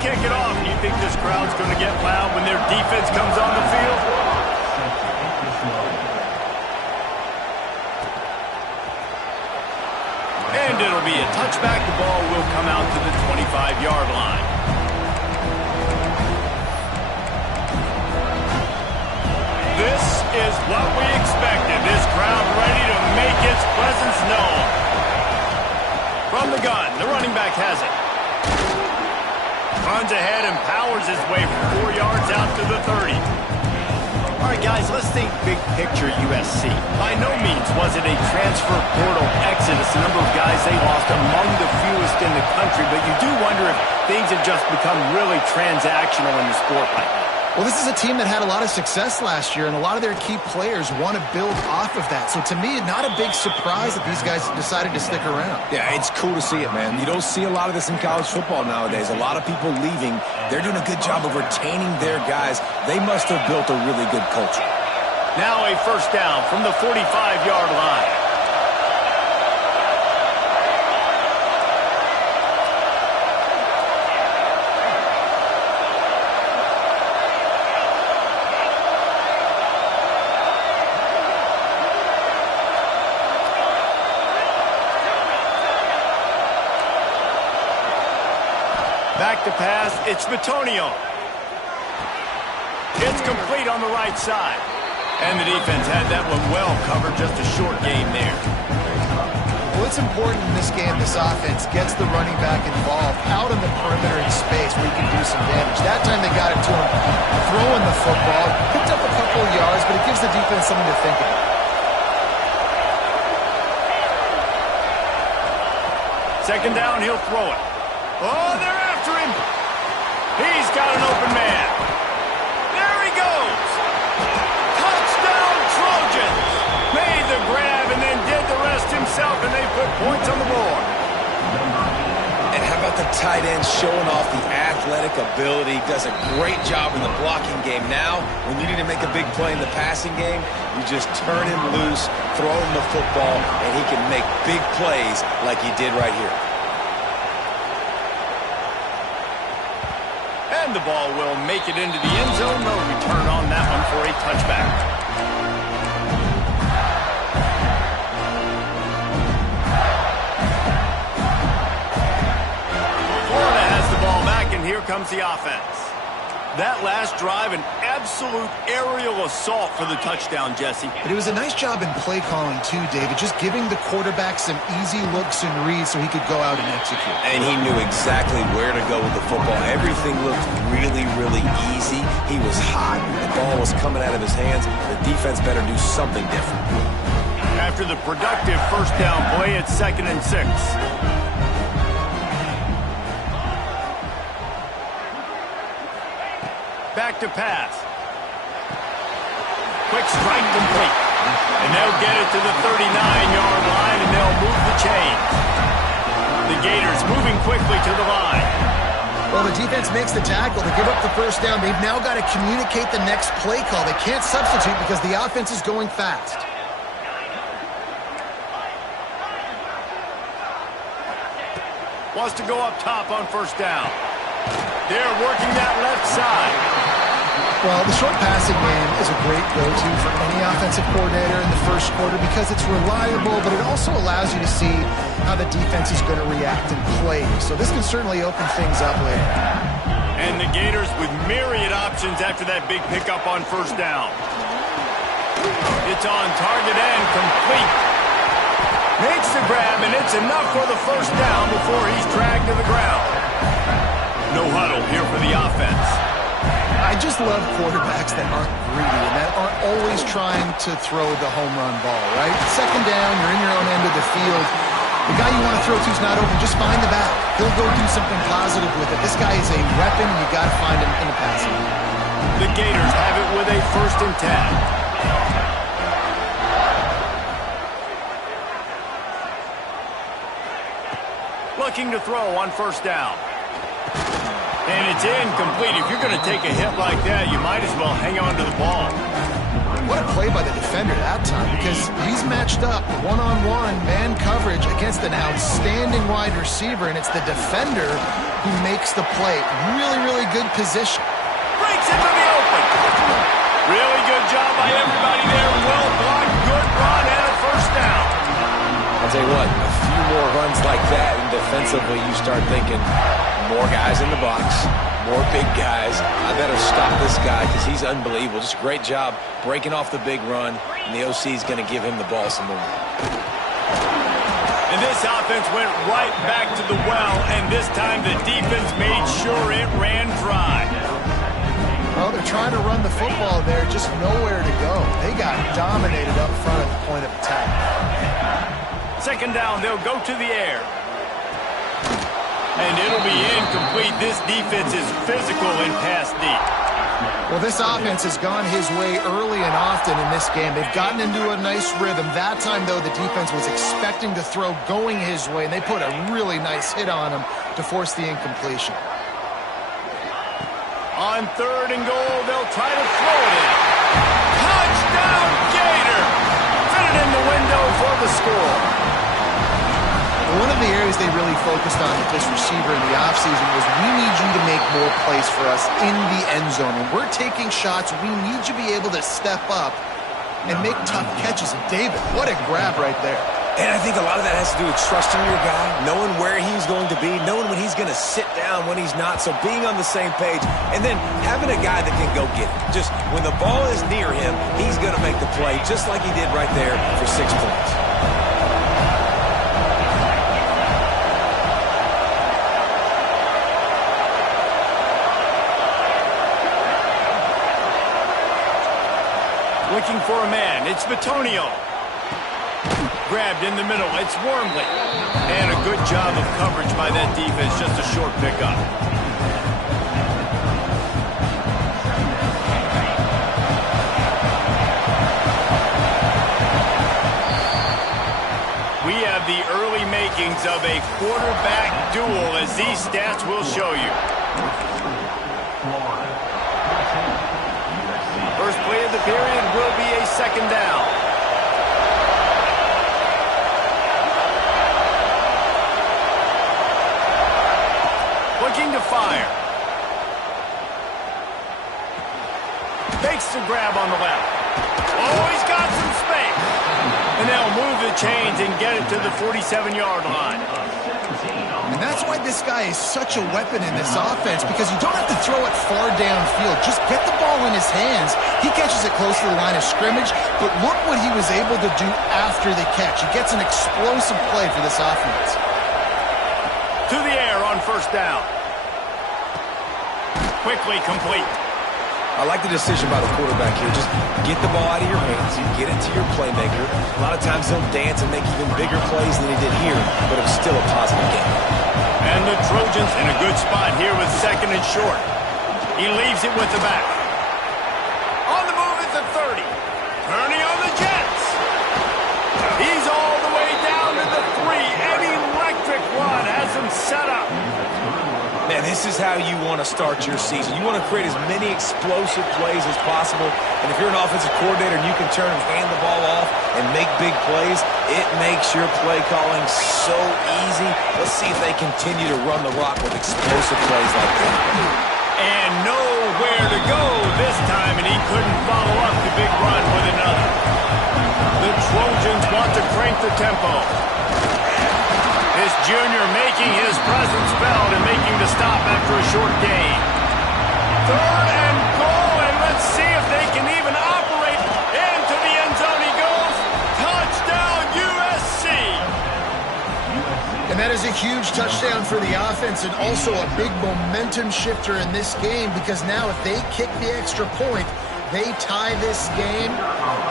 kick it off. Do you think this crowd's going to get loud when their defense comes on the field? And it'll be a touchback. The ball will come out to the 25-yard line. This is what we expected. This crowd ready to make its presence known. From the gun, the running back has it. Runs ahead and powers his way from 4 yards out to the 30. All right, guys, let's think big picture USC. By no means was it a transfer portal exodus, the number of guys they lost among the fewest in the country, but you do wonder if things have just become really transactional in the sport right now. Well, this is a team that had a lot of success last year, and a lot of their key players want to build off of that. So to me, not a big surprise that these guys decided to stick around. Yeah, it's cool to see it, man. You don't see a lot of this in college football nowadays. A lot of people leaving. They're doing a good job of retaining their guys. They must have built a really good culture. Now a first down from the 45-yard line. Back to pass, it's Htownrida832. It's complete on the right side. And the defense had that one well covered, just a short game there. Well, it's important in this game, this offense gets the running back involved out in the perimeter in space where he can do some damage. That time they got it to him throwing the football, picked up a couple of yards, but it gives the defense something to think about. Second down, he'll throw it. Oh, they're after him. He's got an open man. There he goes. Touchdown, Trojans. Made the grab and then did the rest himself, and they put points on the board. And how about the tight end showing off the athletic ability? Does a great job in the blocking game. Now, when you need to make a big play in the passing game, you just turn him loose, throw him the football, and he can make big plays like he did right here. And the ball will make it into the end zone. No return on that one for a touchback. Florida has the ball back, and here comes the offense. That last drive, an absolute aerial assault for the touchdown, Jesse. But it was a nice job in play calling too, David, just giving the quarterback some easy looks and reads so he could go out and execute. And he knew exactly where to go with the football. Everything looked really, really easy. He was hot. The ball was coming out of his hands. The defense better do something different. After the productive first down play, it's 2nd and 6. Back to pass. Quick strike complete. And they'll get it to the 39-yard line, and they'll move the chains. The Gators moving quickly to the line. Well, the defense makes the tackle to give up the first down. They've now got to communicate the next play call. They can't substitute because the offense is going fast. Wants to go up top on first down. They're working that left side. Well, the short passing game is a great go-to for any offensive coordinator in the first quarter because it's reliable, but it also allows you to see how the defense is going to react and play. So this can certainly open things up later. And the Gators with myriad options after that big pickup on first down. It's on target and complete. Makes the grab, and it's enough for the first down before he's dragged to the ground. No huddle here for the offense. I just love quarterbacks that aren't greedy and that aren't always trying to throw the home run ball, right? Second down, you're in your own end of the field. The guy you want to throw to is not open. Just find the back. He'll go do something positive with it. This guy is a weapon, and you got to find him in the passing game. The Gators have it with a 1st and 10. Looking to throw on first down. And it's incomplete. If you're going to take a hit like that, you might as well hang on to the ball. What a play by the defender that time, because he's matched up one-on-one man coverage against an outstanding wide receiver, and it's the defender who makes the play. Really, really good position. Breaks into the open. Really good job by everybody there. Well blocked, good run, and a first down. I'll tell you what, a few more runs like that, and defensively you start thinking more guys in the box, more big guys. I better stop this guy because he's unbelievable. Just a great job breaking off the big run, and the OC is going to give him the ball some more. And this offense went right back to the well, and this time the defense made sure it ran dry. Well, they're trying to run the football there, just nowhere to go. They got dominated up front at the point of attack. Second down, they'll go to the air. And it'll be incomplete. This defense is physical and pass deep. Well, this offense has gone his way early and often in this game. They've gotten into a nice rhythm. That time, though, the defense was expecting to throw going his way, and they put a really nice hit on him to force the incompletion. On third and goal, they'll try to throw it in. Touchdown, Gator! Fit it in the window for the score. One of the areas they really focused on with this receiver in the offseason was, we need you to make more plays for us in the end zone. When we're taking shots, we need you to be able to step up and make tough catches. And David, what a grab right there. And I think a lot of that has to do with trusting your guy, knowing where he's going to be, knowing when he's going to sit down, when he's not, so being on the same page, and then having a guy that can go get it. Just when the ball is near him, he's going to make the play, just like he did right there for 6 points. Looking for a man. It's Batonio. Grabbed in the middle. It's Wormley. And a good job of coverage by that defense. Just a short pickup. We have the early makings of a quarterback duel, as these stats will show you. First play of the period will be a second down. Looking to fire. Fakes the grab on the left. Oh, he's got some space. And they'll move the chains and get it to the 47-yard line. And that's why this guy is such a weapon in this offense, because you don't have to throw it far downfield. Just get the ball in his hands. He catches it close to the line of scrimmage, but look what he was able to do after the catch. He gets an explosive play for this offense. To the air on first down. Quickly complete. I like the decision by the quarterback here. Just get the ball out of your hands. You get it to your playmaker. A lot of times he'll dance and make even bigger plays than he did here, but it was still a positive game. And the Trojans in a good spot here with second and short. He leaves it with the back. On the move at the 30. Turning on the Jets. He's all the way down to the 3. An electric run has him set up. Man, this is how you want to start your season. You want to create as many explosive plays as possible. And if you're an offensive coordinator and you can turn and hand the ball off and make big plays, it makes your play calling so easy. Let's see if they continue to run the rock with explosive plays like that. And nowhere to go this time, and he couldn't follow up the big run with another. The Trojans want to crank the tempo. This junior making his presence felt and making the stop after a short gain. Third and goal, and let's see if they can even operate. Into the end zone he goes. Touchdown, USC! And that is a huge touchdown for the offense, and also a big momentum shifter in this game, because now if they kick the extra point, they tie this game,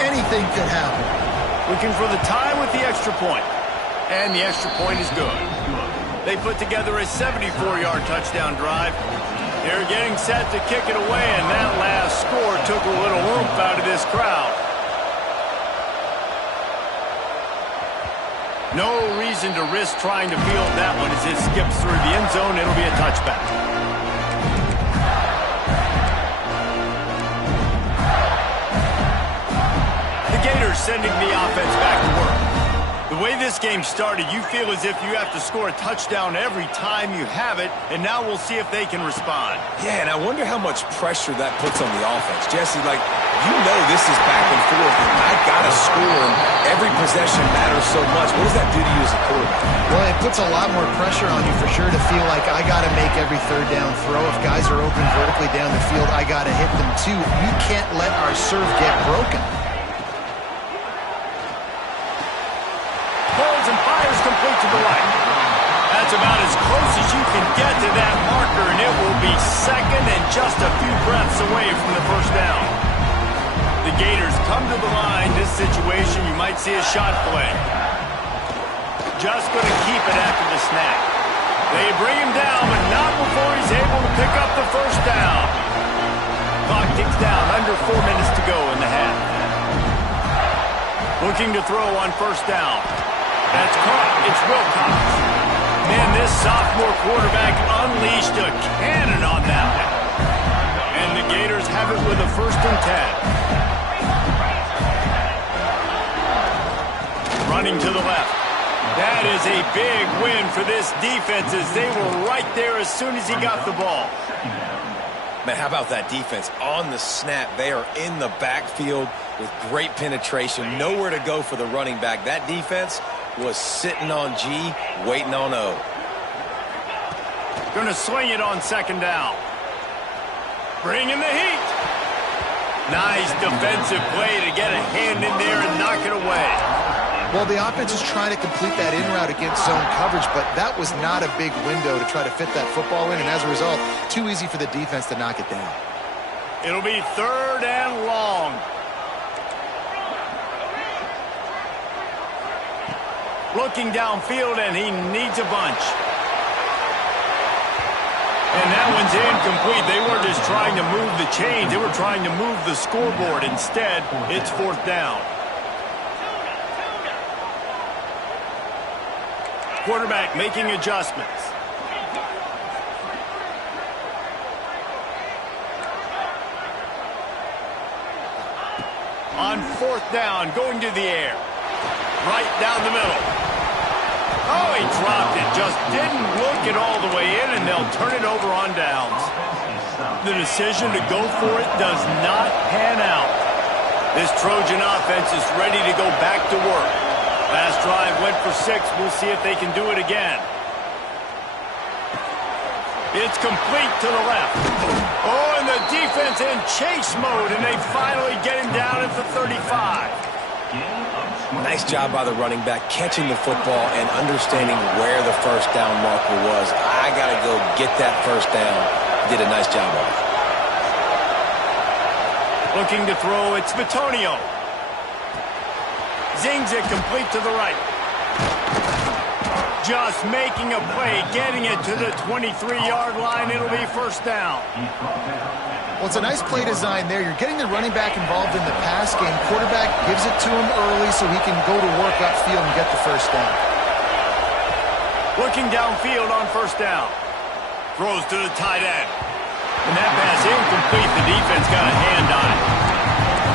anything could happen. Looking for the tie with the extra point. And the extra point is good. They put together a 74-yard touchdown drive. They're getting set to kick it away, and that last score took a little oomph out of this crowd. No reason to risk trying to field that one as it skips through the end zone. It'll be a touchback. sending the offense back to work. The way this game started, you feel as if you have to score a touchdown every time you have it, and now we'll see if they can respond. Yeah, and I wonder how much pressure that puts on the offense. Jesse, like, you know this is back and forth, and I got to score, and every possession matters so much. What does that do to you as a quarterback? Well, it puts a lot more pressure on you for sure to feel like I got to make every third down throw. If guys are open vertically down the field, I got to hit them too. We can't let our serve get broken. Pulls and fires complete to the right. That's about as close as you can get to that marker, and it will be second and just a few breaths away from the first down. The Gators come to the line. This situation, you might see a shot play. Just going to keep it after the snap. They bring him down, but not before he's able to pick up the first down. Clock ticks down, under 4 minutes to go in the half. Looking to throw on first down. That's caught. It's Wilcox. Man, this sophomore quarterback unleashed a cannon on that one. And the Gators have it with a 1st and 10. Running to the left. That is a big win for this defense as they were right there as soon as he got the ball. Man, how about that defense? On the snap, they are in the backfield with great penetration. Nowhere to go for the running back. That defense was sitting on G, waiting on O. Going to swing it on 2nd down. Bringing the heat. Nice defensive play to get a hand in there and knock it away. Well, the offense is trying to complete that in route against zone coverage, but that was not a big window to try to fit that football in, and as a result, too easy for the defense to knock it down. It'll be 3rd and long. Looking downfield, and he needs a bunch. And that one's incomplete. They weren't just trying to move the chains. They were trying to move the scoreboard. Instead, it's 4th down. Quarterback making adjustments. On 4th down, going to the air. Right down the middle. Oh, he dropped it. Just didn't look it all the way in, and they'll turn it over on downs. The decision to go for it does not pan out. This Trojan offense is ready to go back to work. Last drive went for 6. We'll see if they can do it again. It's complete to the left. Oh, and the defense in chase mode, and they finally get him down at the 35. Nice job by the running back, catching the football and understanding where the first down marker was. I got to go get that first down. Did a nice job on it. Looking to throw, it's Bitonio. Zings it complete to the right. Just making a play, getting it to the 23-yard line. It'll be 1st down. Well, it's a nice play design there. You're getting the running back involved in the pass game. Quarterback gives it to him early so he can go to work upfield and get the first down. Looking downfield on 1st down. Throws to the tight end. And that pass incomplete. The defense got a hand on it.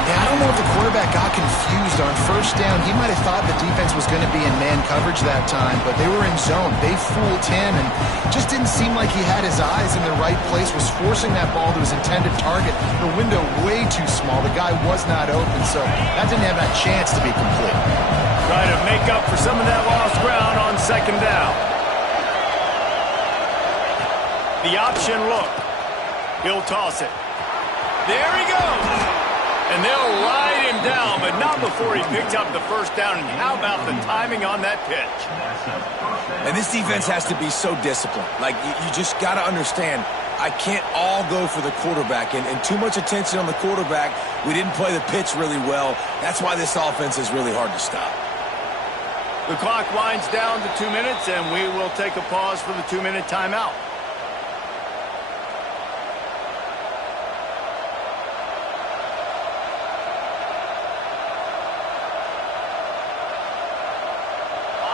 Yeah, I don't know if the quarterback got confused on 1st down. He might have thought the defense was going to be in man coverage that time, but they were in zone. They fooled him and just didn't seem like he had his eyes in the right place, was forcing that ball to his intended target. The window way too small. The guy was not open, so that didn't have that chance to be complete. Try to make up for some of that lost ground on 2nd down. The option look. He'll toss it. There he goes. And they'll ride him down, but not before he picks up the first down. And how about the timing on that pitch? And this defense has to be so disciplined. Like, you just got to understand, I can't all go for the quarterback. And too much attention on the quarterback. We didn't play the pitch really well. That's why this offense is really hard to stop. The clock winds down to 2 minutes, and we will take a pause for the 2-minute timeout.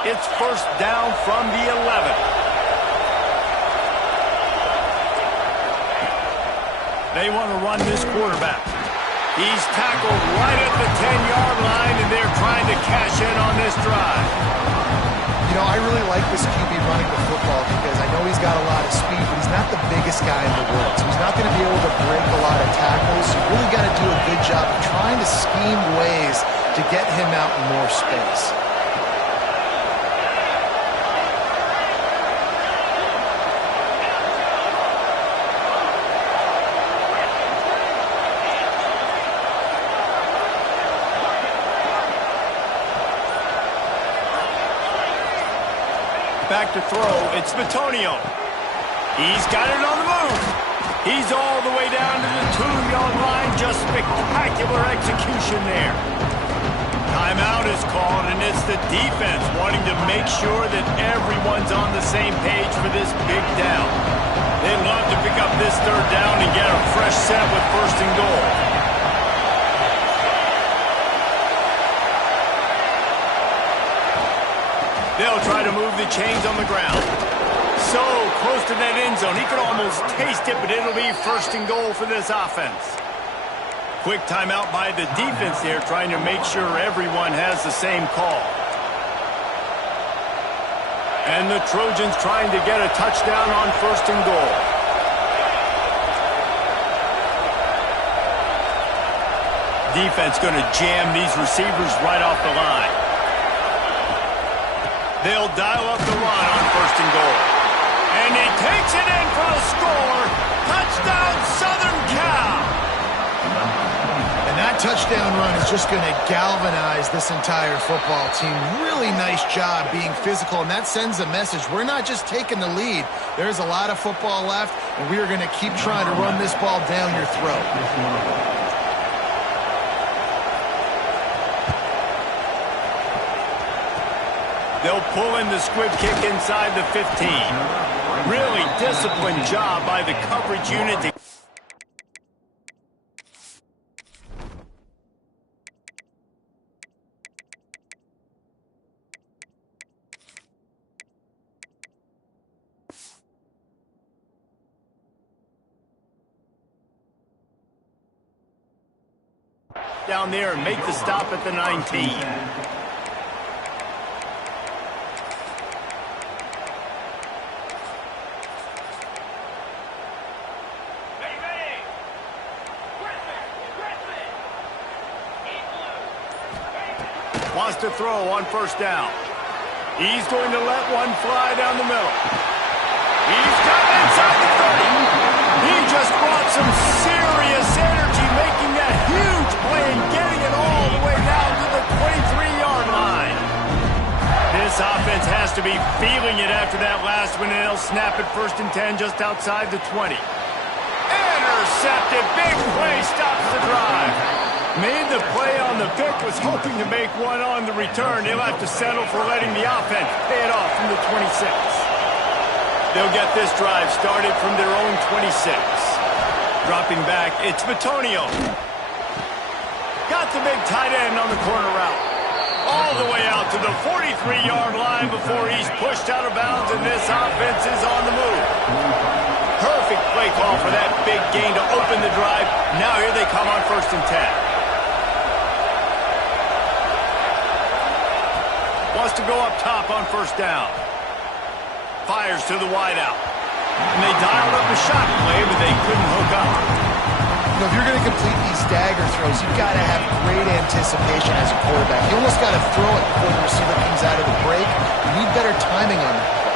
It's 1st down from the 11. They want to run this quarterback. He's tackled right at the 10-yard line, and they're trying to cash in on this drive. You know, I really like this QB running the football because I know he's got a lot of speed, but he's not the biggest guy in the world. So he's not going to be able to break a lot of tackles. So you really got to do a good job of trying to scheme ways to get him out in more space. Back to throw, it's Bitonio. He's got it on the move. He's all the way down to the 2-yard line. Just spectacular execution there. Timeout is called, and it's the defense wanting to make sure that everyone's on the same page for this big down. They'd love to pick up this third down and get a fresh set with first and goal. They'll try to move the chains on the ground. So close to that end zone. He could almost taste it, but it'll be first and goal for this offense. Quick timeout by the defense there, trying to make sure everyone has the same call. And the Trojans trying to get a touchdown on first and goal. Defense going to jam these receivers right off the line. They'll dial up the run on first and goal. And he takes it in for a score. Touchdown, Southern Cal. And that touchdown run is just going to galvanize this entire football team. Really nice job being physical, and that sends a message. We're not just taking the lead. There's a lot of football left, and we are going to keep trying to run this ball down your throat. They'll pull in the squib kick inside the 15. Really disciplined job by the coverage unit to down there and make the stop at the 19. Wants to throw on first down. He's going to let one fly down the middle. He's got it inside the 30. He just brought some serious energy, making that huge play and getting it all the way down to the 23-yard line. This offense has to be feeling it after that last one, and they'll snap it first and 10 just outside the 20. Intercepted. Big play stops the drive. Made the play on the pick, was hoping to make one on the return. They'll have to settle for letting the offense pay it off from the 26. They'll get this drive started from their own 26. Dropping back, it's Bitonio. Got the big tight end on the corner route. All the way out to the 43-yard line before he's pushed out of bounds, and this offense is on the move. Perfect play call for that big gain to open the drive. Now here they come on first and 10. Wants to go up top on first down. Fires to the wideout. And they dialed up a shot play, but they couldn't hook up. You know, if you're going to complete these dagger throws, you've got to have great anticipation as a quarterback. You almost got to throw it before the receiver comes out of the break. You need better timing on that.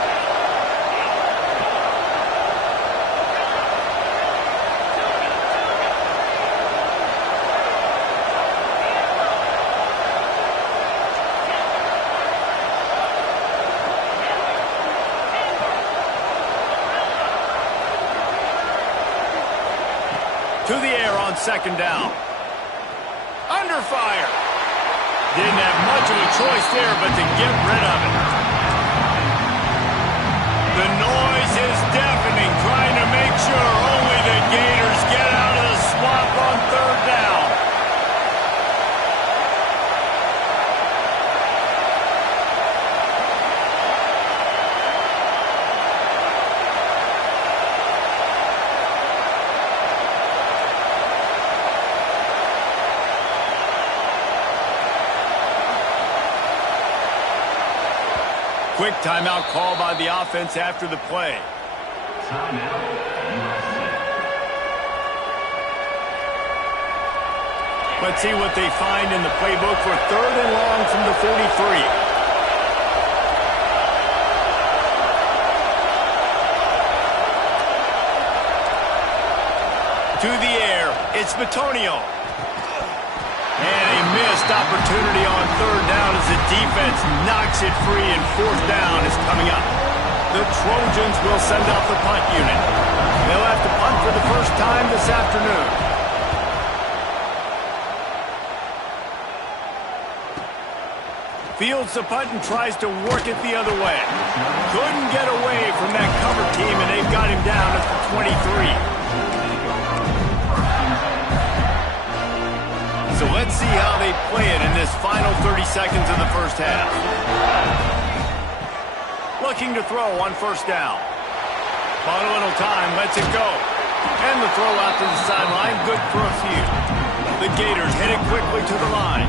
To the air on second down. Under fire. Didn't have much of a choice there but to get rid of it. The noise is deafening, trying to make sure only the Gators get out of the swamp on third down. quick timeout call by the offense after the play. Let's see what they find in the playbook for 3rd and long from the 43. To the air, it's Htownrida832. And a missed opportunity on 3rd down as the defense knocks it free, and 4th down is coming up. The Trojans will send out the punt unit. They'll have to punt for the first time this afternoon. Fields the punt and tries to work it the other way. Couldn't get away from that cover team, and they've got him down at the 23. So let's see how they play it in this final 30 seconds of the first half. Looking to throw on 1st down. Bought a little time, lets it go. And the throw out to the sideline, good for a few. The Gators headed quickly to the line.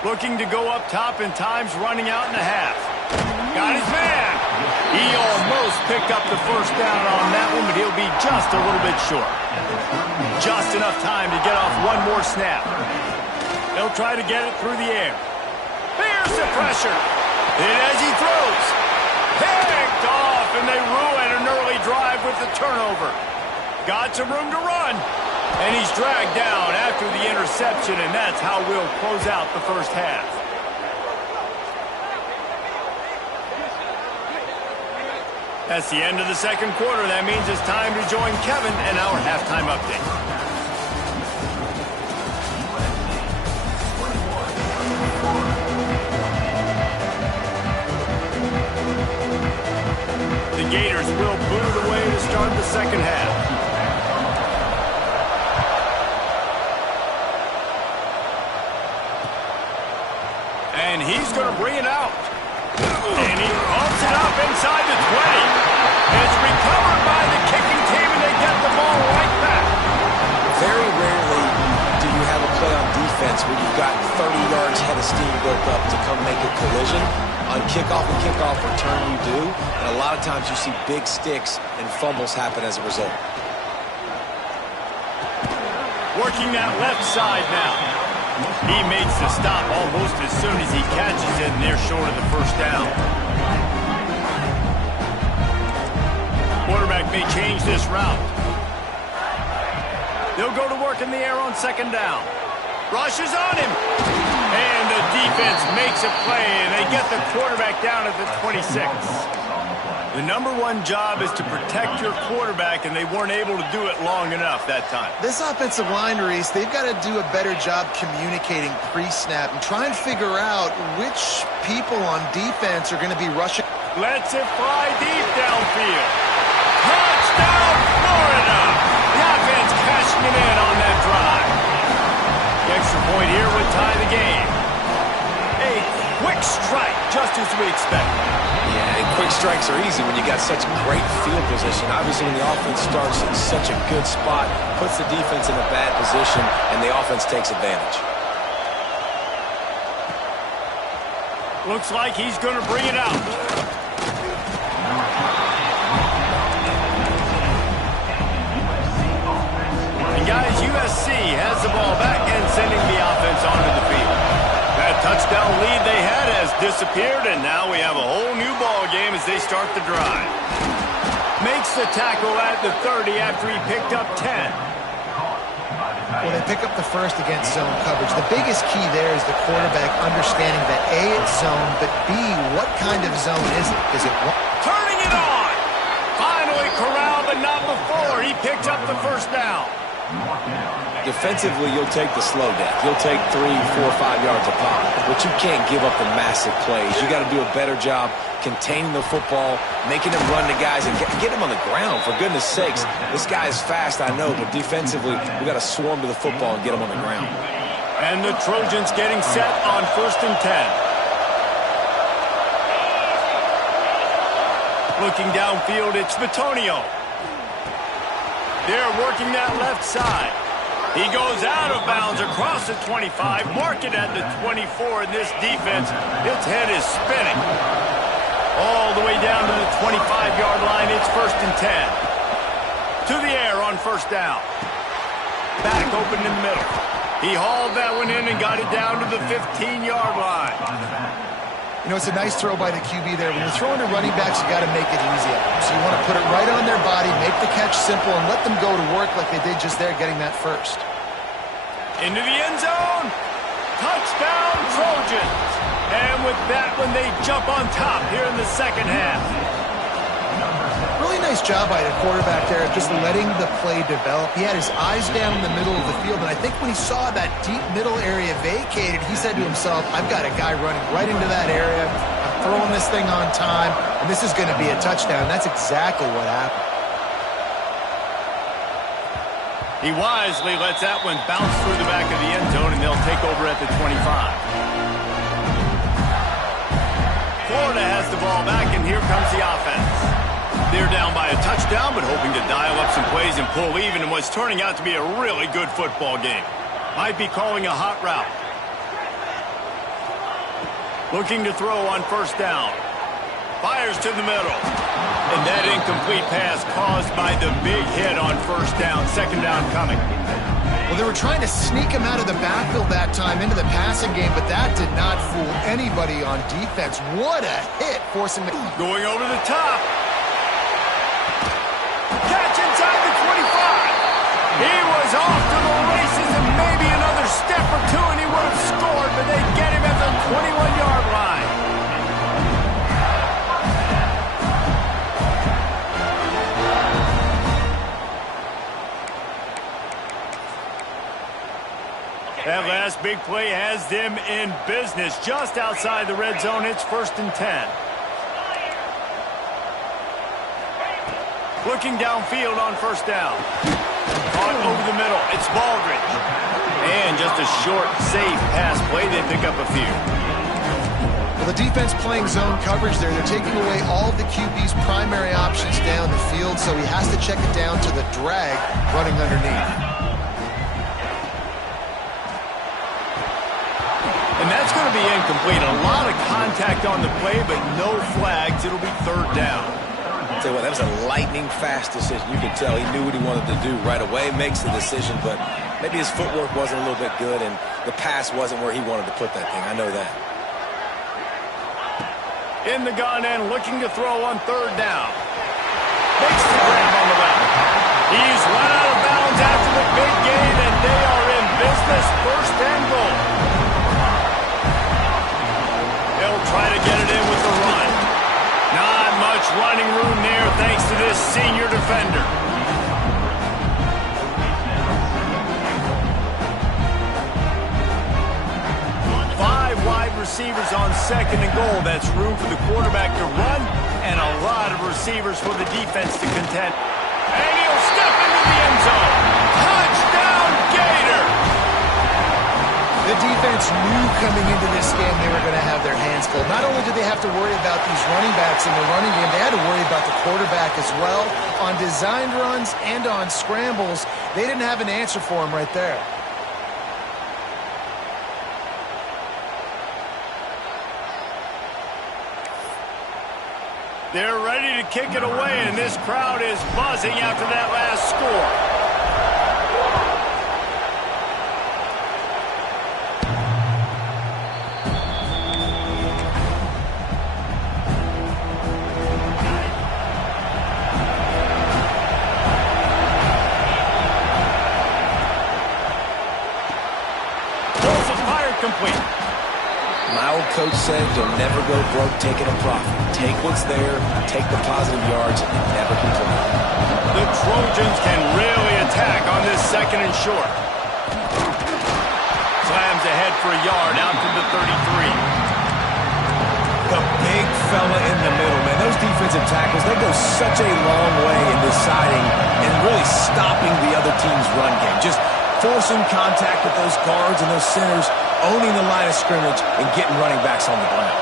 Looking to go up top, and time's running out in the half. Got his man. He almost picked up the 1st down on that one, but he'll be just a little bit short. Just enough time to get off one more snap. He'll try to get it through the air. Here's the pressure. And as he throws, picked off, and they ruin an early drive with the turnover. Got some room to run. And he's dragged down after the interception, and that's how we'll close out the first half. That's the end of the 2nd quarter. That means it's time to join Kevin and our halftime update. The Gators will boot it away to start the 2nd half. And he's going to bring it out. And he pumps it up inside the 20. It's recovered by the kicking team, and they get the ball right back. Very rarely do you have a play on defense where you've got 30 yards head of steam built up to come make a collision. On kickoff and kickoff return, you do. And a lot of times you see big sticks and fumbles happen as a result. Working that left side now. He makes the stop almost as soon as he catches it, and they're short of the 1st down. Quarterback may change this route. They'll go to work in the air on 2nd down. Rushes on him. And the defense makes a play, and they get the quarterback down at the 26. The #1 job is to protect your quarterback, and they weren't able to do it long enough that time. This offensive line, Reese, they've got to do a better job communicating pre-snap and try and figure out which people on defense are going to be rushing. Lets it fly deep downfield. Touchdown, Florida! The offense cashing it in on that drive. The extra point here would tie the game. A quick strike, just as we expected. Yeah, and quick strikes are easy when you got such great field position. Obviously, when the offense starts in such a good spot, puts the defense in a bad position, and the offense takes advantage. Looks like he's going to bring it out. And guys, USC has the ball back and sending the offense onto the field. That touchdown lead they had has disappeared, and now we have a whole new ball game as they start the drive. Makes the tackle at the 30 after he picked up 10. Well, they pick up the 1st against zone coverage. The biggest key there is the quarterback understanding that A, it's zone, but B, what kind of zone is it? Is it one? Turning it on! Finally corralled, but not before. He picked up the 1st down. Defensively, you'll take the slow death. You'll take 3, 4, 5 yards a pop. But you can't give up the massive plays. You got to do a better job containing the football, making them run to guys, and get him on the ground. For goodness sakes, this guy is fast, I know, but defensively, we got to swarm to the football and get him on the ground. And the Trojans getting set on 1st and 10. Looking downfield, it's Htownrida832. They're working that left side. He goes out of bounds across the 25, mark it at the 24, and this defense, its head is spinning. All the way down to the 25-yard line, it's 1st and 10. To the air on 1st down. Back open in the middle. He hauled that one in and got it down to the 15-yard line. You know, it's a nice throw by the QB there. When you're throwing to running backs, you got to make it easy. So you want to put it right on their body, make the catch simple, and let them go to work like they did just there, getting that first. Into the end zone. Touchdown, Trojans. And with that one, they jump on top here in the second half. Really nice job by the quarterback there of just letting the play develop. He had his eyes down in the middle of the field, and I think when he saw that deep middle area vacated, he said to himself, I've got a guy running right into that area. I'm throwing this thing on time, and this is going to be a touchdown. That's exactly what happened. He wisely lets that one bounce through the back of the end zone, and they'll take over at the 25. Florida has the ball back, and here comes the offense. They're down by a touchdown, but hoping to dial up some plays and pull even in what's turning out to be a really good football game. Might be calling a hot route. Looking to throw on 1st down. Fires to the middle. And that incomplete pass caused by the big hit on 1st down. 2nd down coming. Well, they were trying to sneak him out of the backfield that time into the passing game, but that did not fool anybody on defense. What a hit, forcing the... Going over the top. Catch inside the 25. He was off to the races and maybe another step or two and he would have scored, but they get him at the 21-yard line. That last big play has them in business just outside the red zone. It's 1st and 10. Looking downfield on 1st down. Caught over the middle. It's Baldridge. And just a short, safe pass play. They pick up a few. Well, the defense playing zone coverage there. They're taking away all of the QB's primary options down the field, so he has to check it down to the drag running underneath. And that's going to be incomplete. A lot of contact on the play, but no flags. It'll be 3rd down. Tell you what, that was a lightning-fast decision. You could tell he knew what he wanted to do right away, makes the decision, but maybe his footwork wasn't a little bit good, and the pass wasn't where he wanted to put that thing. I know that. In the gun and looking to throw on 3rd down. Makes the grab on the left. He's run out of bounds after the big gain, and they are in business. 1st and goal. They'll try to get it in with the run. Not much running room there thanks to this senior defender. 5 wide receivers on 2nd and goal. That's room for the quarterback to run and a lot of receivers for the defense to contend. And he'll step into the end zone. Touchdown, Gator! The defense knew coming into this game they were going to have their hands full. Not only did they have to worry about these running backs in the running game, they had to worry about the quarterback as well. On designed runs and on scrambles, they didn't have an answer for him right there. They're ready to kick it away, and this crowd is buzzing after that last score. Complete. My old coach said you'll never go broke taking a profit. Take what's there, take the positive yards, and never complain. The Trojans can really attack on this 2nd and short. Slams ahead for a yard out to the 33. The big fella in the middle, man. Those defensive tackles, they go such a long way in deciding and really stopping the other team's run game. Just forcing contact with those guards and those centers, owning the line of scrimmage, and getting running backs on the ground.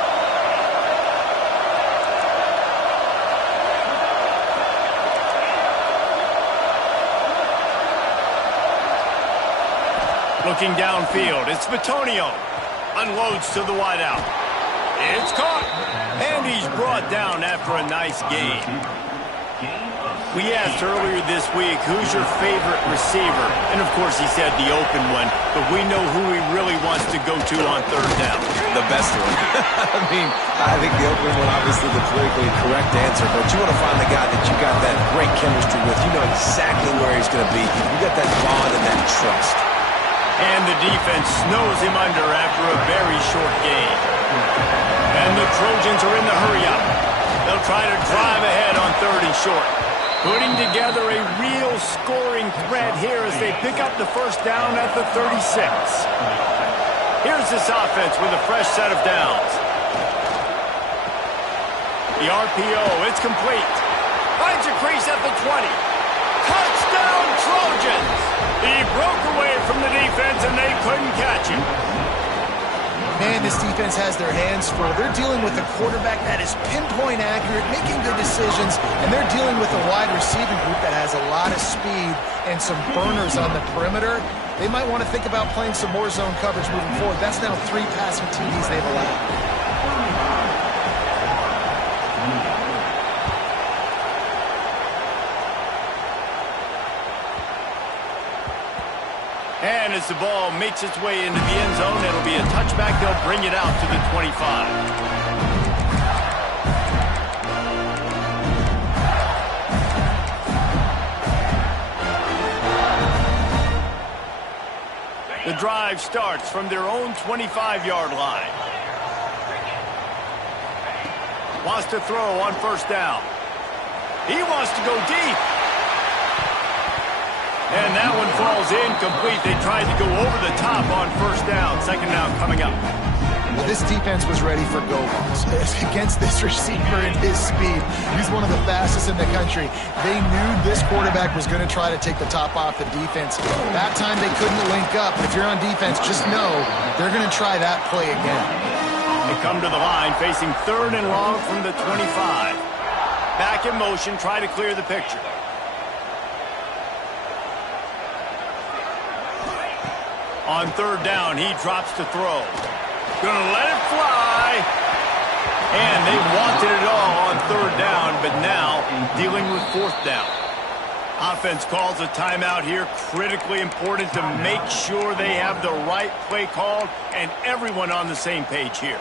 Looking downfield, it's Bitonio. Unloads to the wideout. It's caught. And he's brought down after a nice gain. We asked earlier this week, who's your favorite receiver? And, of course, he said the open one. But we know who he really wants to go to on third down. The best one. I think the open one, obviously the politically correct answer. But you want to find the guy that you got that great chemistry with. You know exactly where he's going to be. You got that bond and that trust. And the defense snows him under after a very short gain. And the Trojans are in the hurry-up. They'll try to drive ahead on third and short. Putting together a real scoring threat here as they pick up the first down at the 36. Here's this offense with a fresh set of downs. The RPO, it's complete. Finds a crease at the 20. Touchdown, Trojans! He broke away from the defense and they couldn't catch him. Man, this defense has their hands full. They're dealing with a quarterback that is pinpoint accurate, making good decisions, and they're dealing with a wide receiving group that has a lot of speed and some burners on the perimeter. They might want to think about playing some more zone coverage moving forward. That's now 3 passing TDs they've allowed. And as the ball makes its way into the end zone, it'll be a touchback. They'll bring it out to the 25. The drive starts from their own 25-yard line. Wants to throw on first down. He wants to go deep. And that one falls incomplete. They tried to go over the top on first down. Second down coming up. Well, this defense was ready for go-balls. Against this receiver and his speed, he's one of the fastest in the country. They knew this quarterback was going to try to take the top off the defense. That time they couldn't link up. If you're on defense, just know they're going to try that play again. They come to the line facing third and long from the 25. Back in motion, try to clear the picture. On third down, he drops to throw. Gonna let it fly. And they wanted it all on third down, but now dealing with fourth down. Offense calls a timeout here. Critically important to make sure they have the right play called and everyone on the same page here.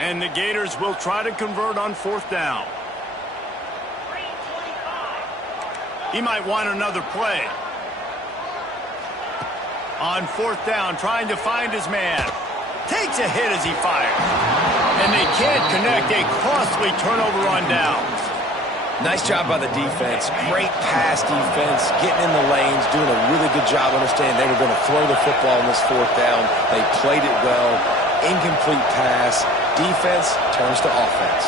And the Gators will try to convert on fourth down. He might want another play. On fourth down, trying to find his man. Takes a hit as he fires. And they can't connect. A costly turnover on downs. Nice job by the defense. Great pass defense, getting in the lanes, doing a really good job understanding they were going to throw the football on this fourth down. They played it well. Incomplete pass. Defense turns to offense.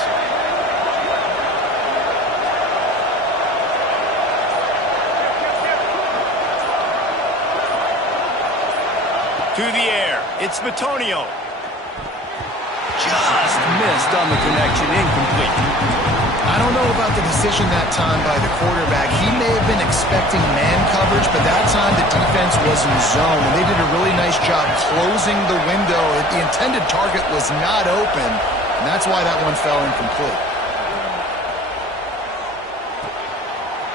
To the air. It's Bitonio. Just missed on the connection. Incomplete. I don't know about the decision that time by the quarterback. He may have been expecting man coverage, but that time the defense was in zone, and they did a really nice job closing the window. The intended target was not open, and that's why that one fell incomplete.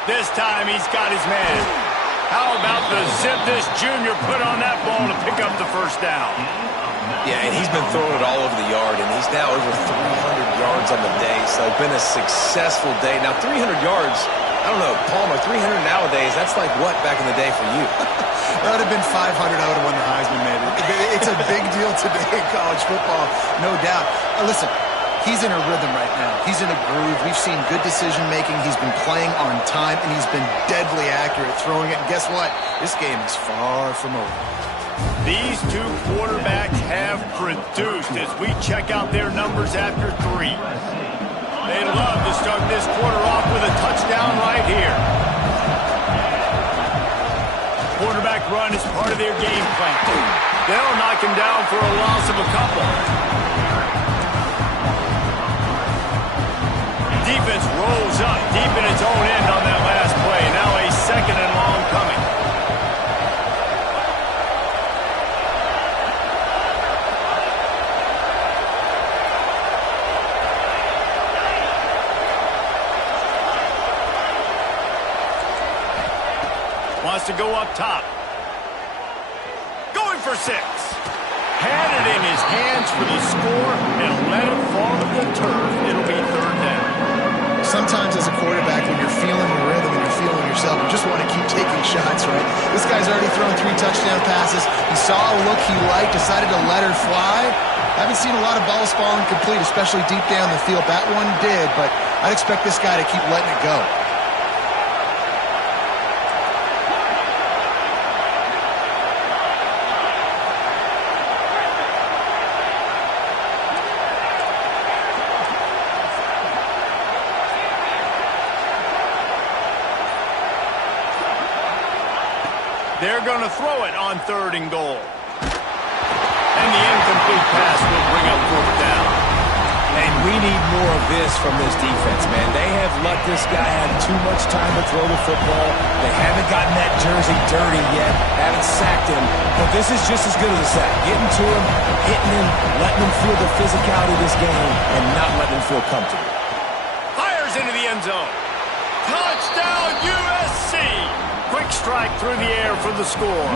This time he's got his man. How about the zip this junior put on that ball to pick up the first down? Yeah, and he's been throwing it all over the yard, and he's now over 300 yards on the day, so it's been a successful day. Now, 300 yards, I don't know, Palmer, 300 nowadays, that's like what back in the day for you? That would have been 500. I would have won the Heisman, maybe. It's a big deal today in college football, no doubt. Listen, he's in a rhythm right now. He's in a groove. We've seen good decision-making. He's been playing on time, and he's been deadly accurate throwing it. And guess what? This game is far from over. These two quarterbacks have produced as we check out their numbers after 3. They'd love to start this quarter off with a touchdown right here. quarterback run is part of their game plan. They'll knock him down for a loss of a couple. Defense rolls up deep in its own end on that last play. Now a second and long coming. Wants to go up top. Going for 6. Had it in his hands for the score and let it fall to the turf. It'll be third down. Sometimes as a quarterback, when you're feeling the rhythm and you're feeling yourself, you just want to keep taking shots, right? This guy's already thrown 3 touchdown passes. He saw a look he liked, decided to let her fly. Haven't seen a lot of balls falling complete, especially deep down the field. That one did, but I'd expect this guy to keep letting it go. They're going to throw it on 3rd and goal. And the incomplete pass will bring up 4th down. And we need more of this from this defense, man. They have let this guy have too much time to throw the football. They haven't gotten that jersey dirty yet, haven't sacked him. But this is just as good as a sack. Getting to him, hitting him, letting him feel the physicality of this game, and not letting him feel comfortable. Fires into the end zone. Touchdown, USC! Quick strike through the air for the score.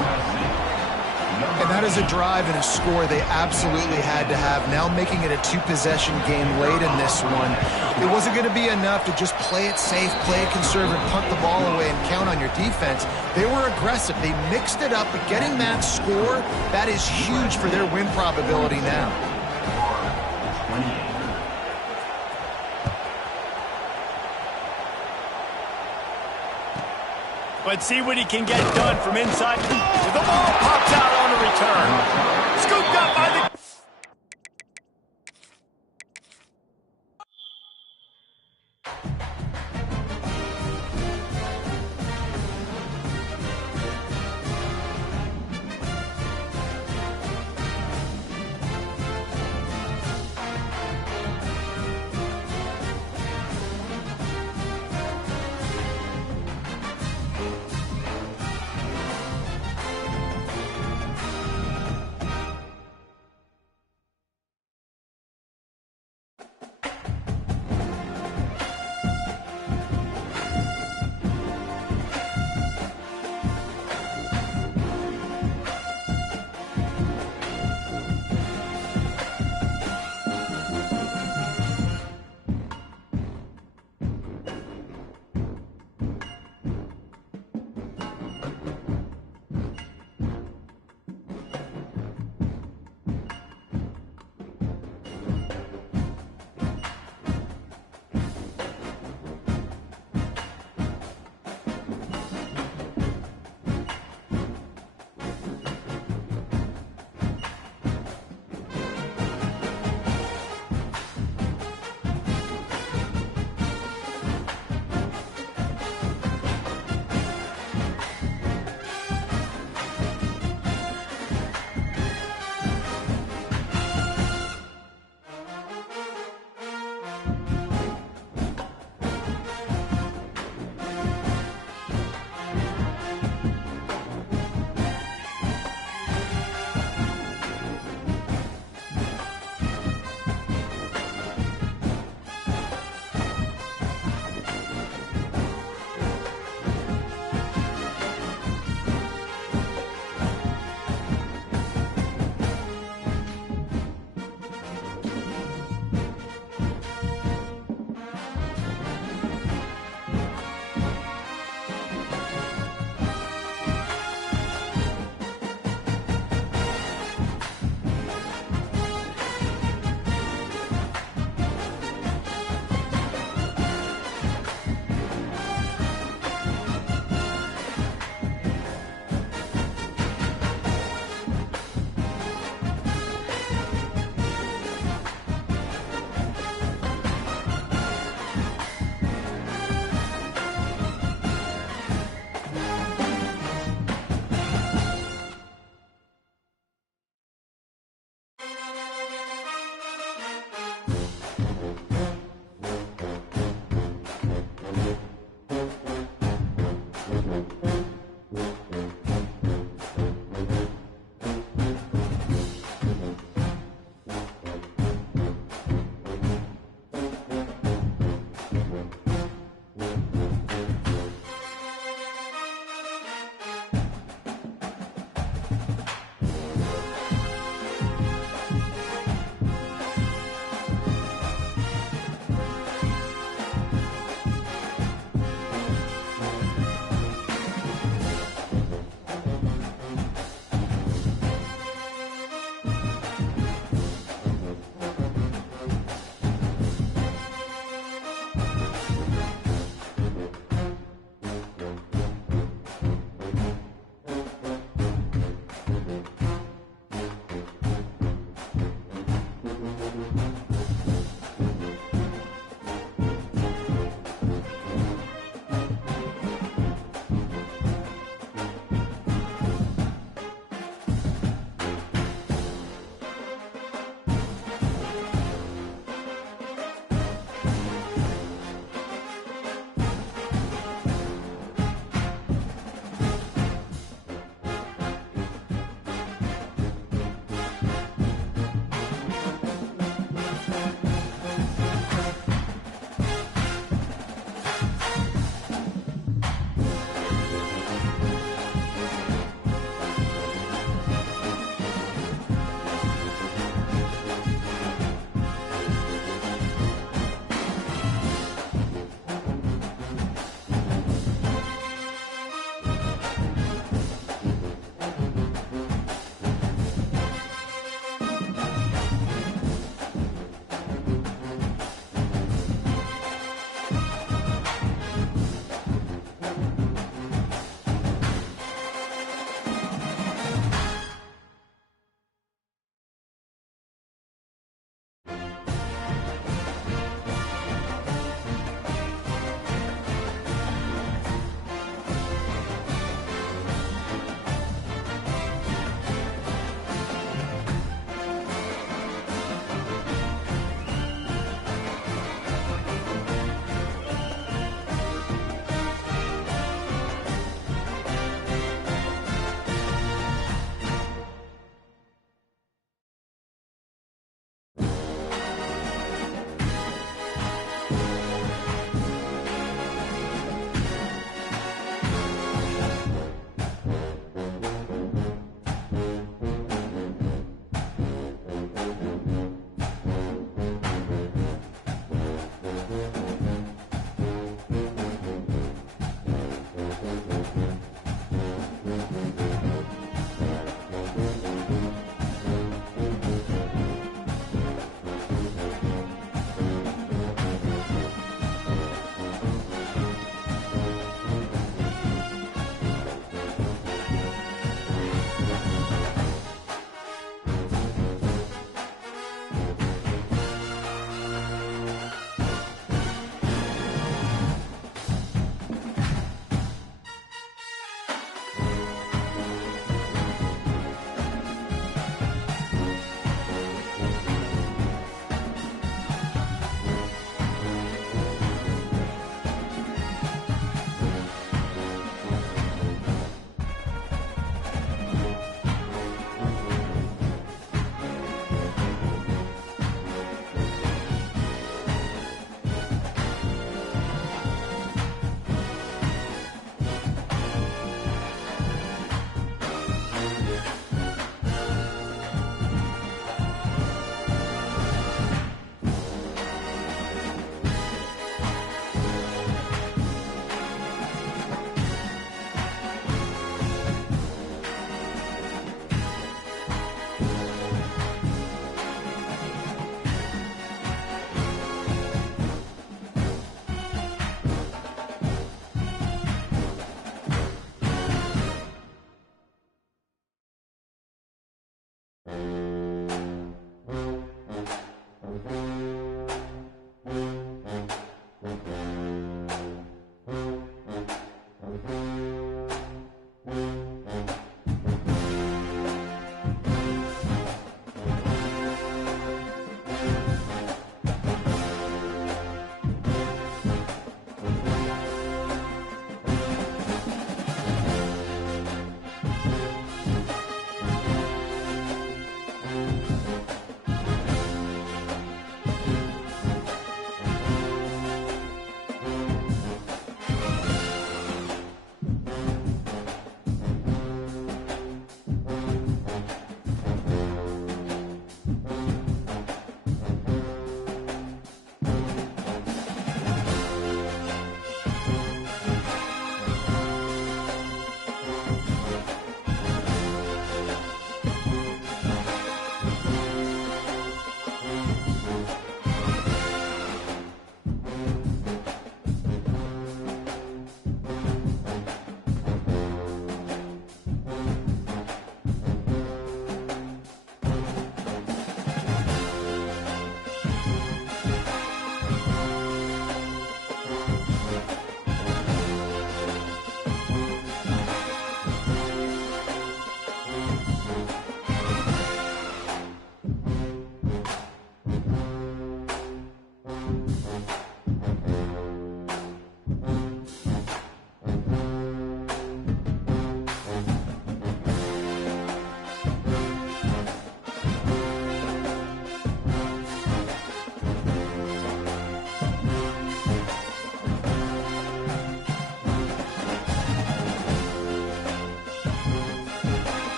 And that is a drive and a score they absolutely had to have. Now making it a 2-possession game late in this one. It wasn't going to be enough to just play it safe, play it conservative, punt the ball away, and count on your defense. They were aggressive. They mixed it up, but getting that score, that is huge for their win probability now. But see what he can get done from inside. The ball pops out on the return. Scooped up by the...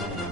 it.